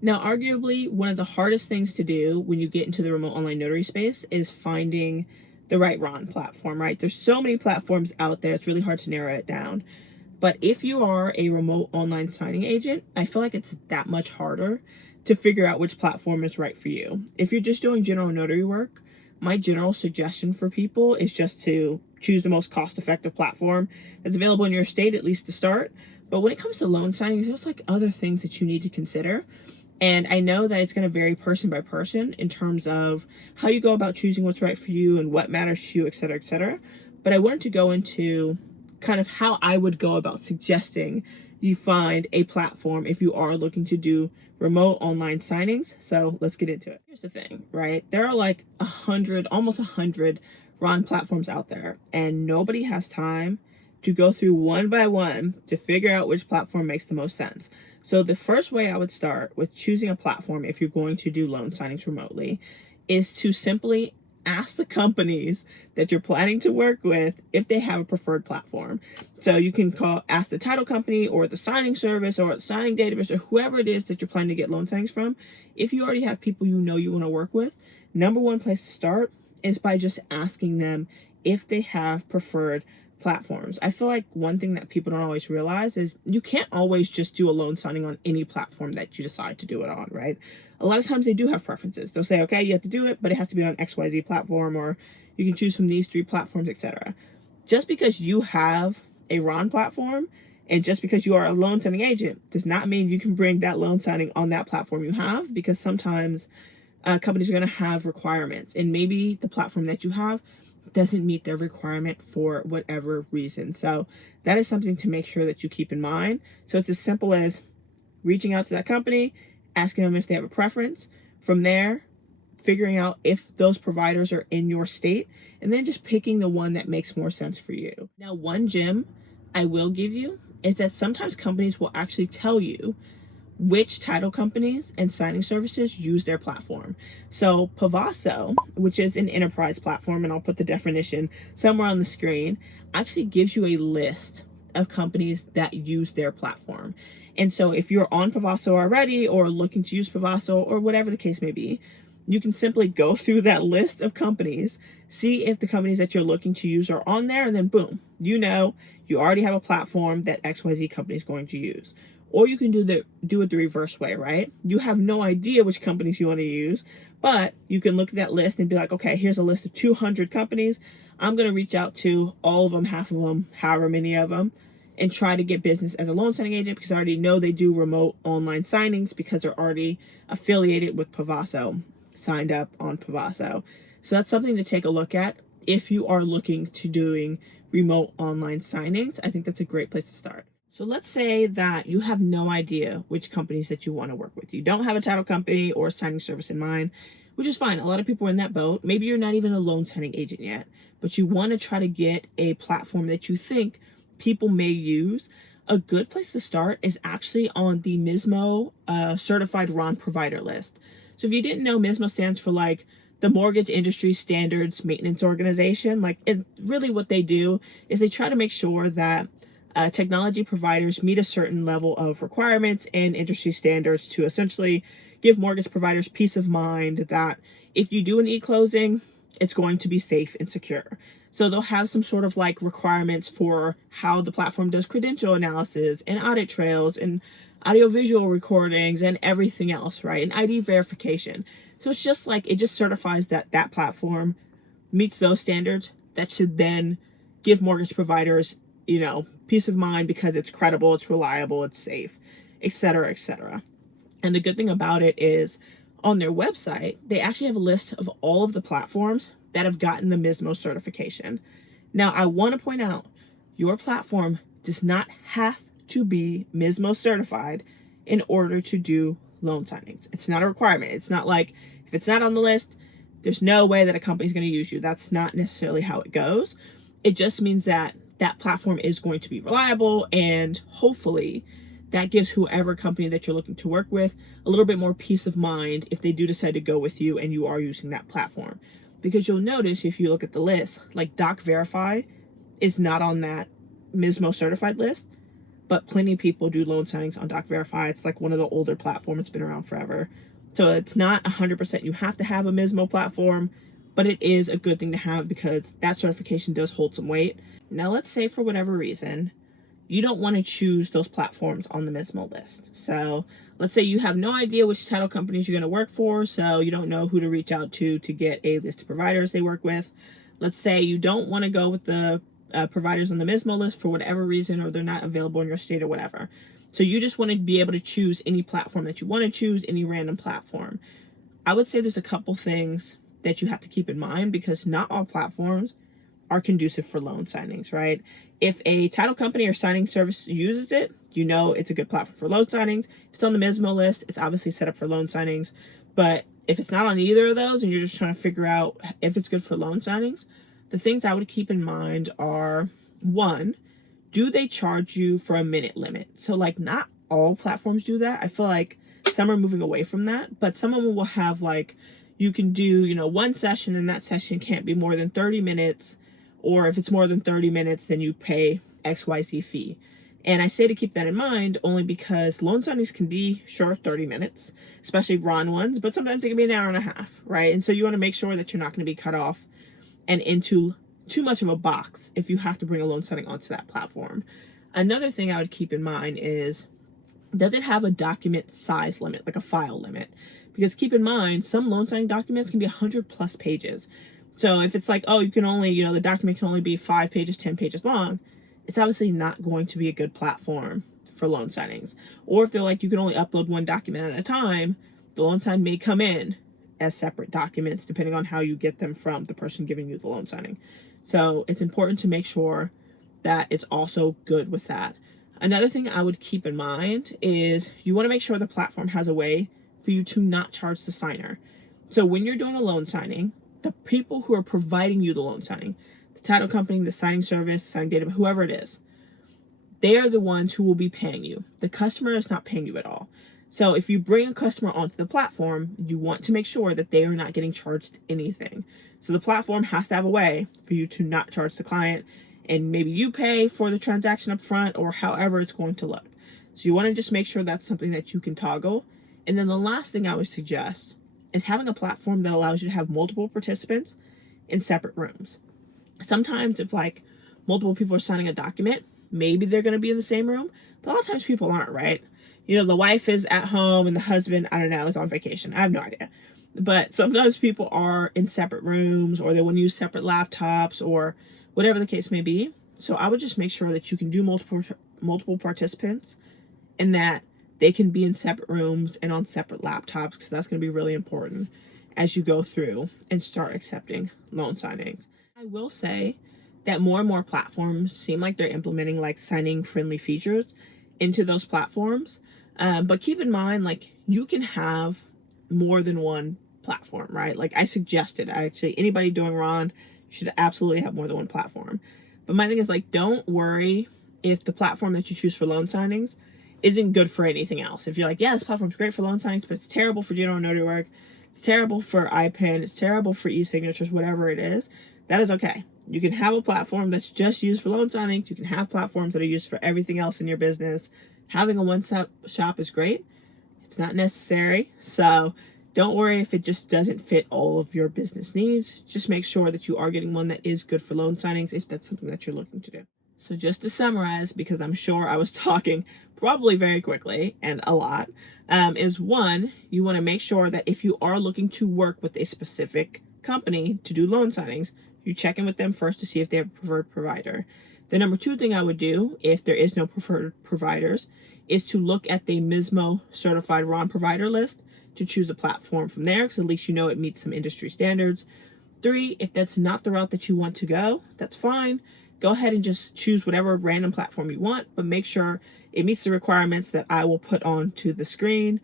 Now, arguably, one of the hardest things to do when you get into the remote online notary space is finding the right RON platform, right? There's so many platforms out there, it's really hard to narrow it down. But if you are a remote online signing agent, I feel like it's that much harder to figure out which platform is right for you. If you're just doing general notary work, my general suggestion for people is just to choose the most cost-effective platform that's available in your state, at least to start. But when it comes to loan signings, there's like other things that you need to consider. And I know that it's going to vary person by person in terms of how you go about choosing what's right for you and what matters to you, et cetera, et cetera. But I wanted to go into kind of how I would go about suggesting you find a platform if you are looking to do remote online signings. So let's get into it. Here's the thing, right? There are like almost 100 RON platforms out there, and nobody has time to go through one by one to figure out which platform makes the most sense. So the first way I would start with choosing a platform if you're going to do loan signings remotely is to simply ask the companies that you're planning to work with if they have a preferred platform. So you can ask the title company or the signing service or the signing database or whoever it is that you're planning to get loan signings from. If you already have people you know you want to work with, number one place to start is by just asking them if they have preferred platforms. I feel like one thing that people don't always realize is you can't always just do a loan signing on any platform that you decide to do it on, right? A lot of times they do have preferences. They'll say, okay, you have to do it, but it has to be on XYZ platform, or you can choose from these 3 platforms, etc. Just because you have a RON platform and just because you are a loan signing agent does not mean you can bring that loan signing on that platform you have, because sometimes companies are going to have requirements, and maybe the platform that you have doesn't meet their requirement for whatever reason. So that is something to make sure that you keep in mind. So it's as simple as reaching out to that company, asking them if they have a preference. From there, figuring out if those providers are in your state, and then just picking the one that makes more sense for you. Now, one gem I will give you is that sometimes companies will actually tell you which title companies and signing services use their platform. So Pavaso, which is an enterprise platform, and I'll put the definition somewhere on the screen, actually gives you a list of companies that use their platform. And so if you're on Pavaso already or looking to use Pavaso or whatever the case may be, you can simply go through that list of companies, see if the companies that you're looking to use are on there, and then boom, you already have a platform that XYZ company is going to use. Or you can do it the reverse way, right? You have no idea which companies you want to use, but you can look at that list and be like, okay, here's a list of 200 companies. I'm going to reach out to all of them, half of them, however many of them, and try to get business as a loan signing agent, because I already know they do remote online signings because they're already affiliated with Pavaso, signed up on Pavaso. So that's something to take a look at if you are looking to doing remote online signings. I think that's a great place to start. So let's say that you have no idea which companies that you want to work with. You don't have a title company or a signing service in mind, which is fine. A lot of people are in that boat. Maybe you're not even a loan signing agent yet, but you want to try to get a platform that you think people may use. A good place to start is actually on the MISMO certified RON provider list. So if you didn't know, MISMO stands for like the Mortgage Industry Standards Maintenance Organization. Really what they do is they try to make sure that technology providers meet a certain level of requirements and industry standards to essentially give mortgage providers peace of mind that if you do an e-closing, it's going to be safe and secure. So they'll have some sort of like requirements for how the platform does credential analysis and audit trails and audiovisual recordings and everything else, right? And ID verification. So it's just like, it just certifies that that platform meets those standards. That should then give mortgage providers, peace of mind because it's credible, it's reliable, it's safe, etc., etc. And the good thing about it is on their website, they actually have a list of all of the platforms that have gotten the MISMO certification. Now, I want to point out, your platform does not have to be MISMO certified in order to do loan signings. It's not a requirement. It's not like if it's not on the list, there's no way that a company's going to use you. That's not necessarily how it goes. It just means that that platform is going to be reliable, and hopefully that gives whoever company that you're looking to work with a little bit more peace of mind if they do decide to go with you and you are using that platform. Because you'll notice if you look at the list, like Doc Verify is not on that MISMO certified list, but plenty of people do loan signings on DocVerify. It's like one of the older platforms. It's been around forever. So it's not 100% you have to have a MISMO platform, but it is a good thing to have because that certification does hold some weight. Now, let's say for whatever reason, you don't want to choose those platforms on the MISMO list. So let's say you have no idea which title companies you're going to work for, so you don't know who to reach out to get a list of providers they work with. Let's say you don't want to go with the providers on the MISMO list for whatever reason, or they're not available in your state or whatever. So you just want to be able to choose any platform that you want to choose, any random platform. I would say there's a couple things that you have to keep in mind because not all platforms are conducive for loan signings, right? If a title company or signing service uses it, you know it's a good platform for loan signings. If it's on the MISMO list, it's obviously set up for loan signings. But if it's not on either of those and you're just trying to figure out if it's good for loan signings, the things I would keep in mind are, one, do they charge you for a minute limit? So like not all platforms do that. I feel like some are moving away from that, but some of them will have like, you can do, you know, one session and that session can't be more than 30 minutes. Or if it's more than 30 minutes, then you pay XYZ fee. And I say to keep that in mind only because loan signings can be, sure, 30 minutes, especially RON ones, but sometimes they can be an hour and a half, right? And so you want to make sure that you're not going to be cut off and into too much of a box if you have to bring a loan signing onto that platform. Another thing I would keep in mind is, does it have a document size limit, like a file limit? Because keep in mind, some loan signing documents can be 100+ pages. So if it's like, oh, you can only, you know, the document can only be 5 pages, 10 pages long, it's obviously not going to be a good platform for loan signings. Or if they're like, you can only upload one document at a time, the loan sign may come in as separate documents, depending on how you get them from the person giving you the loan signing. So it's important to make sure that it's also good with that. Another thing I would keep in mind is you want to make sure the platform has a way for you to not charge the signer. So when you're doing a loan signing, the people who are providing you the loan signing, the title company, the signing service, signing database, whoever it is, they are the ones who will be paying you. The customer is not paying you at all. So if you bring a customer onto the platform, you want to make sure that they are not getting charged anything. So the platform has to have a way for you to not charge the client, and maybe you pay for the transaction up front or however it's going to look. So you want to just make sure that's something that you can toggle. And then the last thing I would suggest is having a platform that allows you to have multiple participants in separate rooms. Sometimes if like multiple people are signing a document, maybe they're going to be in the same room, but a lot of times people aren't, right? You know, the wife is at home and the husband, I don't know, is on vacation. I have no idea. But sometimes people are in separate rooms, or they want to use separate laptops, or whatever the case may be. So I would just make sure that you can do multiple participants and that they can be in separate rooms and on separate laptops, because that's going to be really important as you go through and start accepting loan signings. I will say that more and more platforms seem like they're implementing like signing friendly features into those platforms. But keep in mind, like, you can have more than one platform, right? Like I suggested, actually, anybody doing RON should absolutely have more than one platform. But my thing is, like, don't worry if the platform that you choose for loan signings isn't good for anything else. If you're like, yeah, this platform's great for loan signings, but it's terrible for general notary work, it's terrible for IPEN, it's terrible for e-signatures, whatever it is, that is okay. You can have a platform that's just used for loan signings. You can have platforms that are used for everything else in your business. Having a one-stop shop is great. It's not necessary. So don't worry if it just doesn't fit all of your business needs. Just make sure that you are getting one that is good for loan signings if that's something that you're looking to do. So just to summarize, because I'm sure I was talking probably very quickly and a lot, is one, you want to make sure that if you are looking to work with a specific company to do loan signings, you check in with them first to see if they have a preferred provider. The number two thing I would do, if there is no preferred providers, is to look at the MISMO certified RON provider list to choose a platform from there, because at least you know it meets some industry standards. 3, if that's not the route that you want to go, that's fine. Go ahead and just choose whatever random platform you want, but make sure it meets the requirements that I will put onto the screen.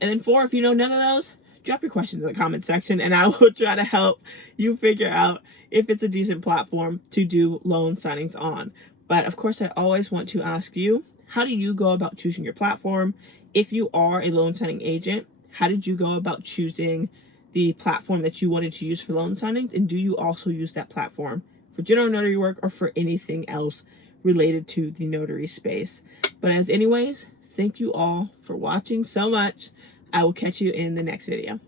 And then 4, if you know none of those, drop your questions in the comment section and I will try to help you figure out if it's a decent platform to do loan signings on. But of course, I always want to ask you, how do you go about choosing your platform? If you are a loan signing agent, how did you go about choosing the platform that you wanted to use for loan signings? And do you also use that platform for general notary work or for anything else related to the notary space. But as anyways, thank you all for watching so much. I will catch you in the next video.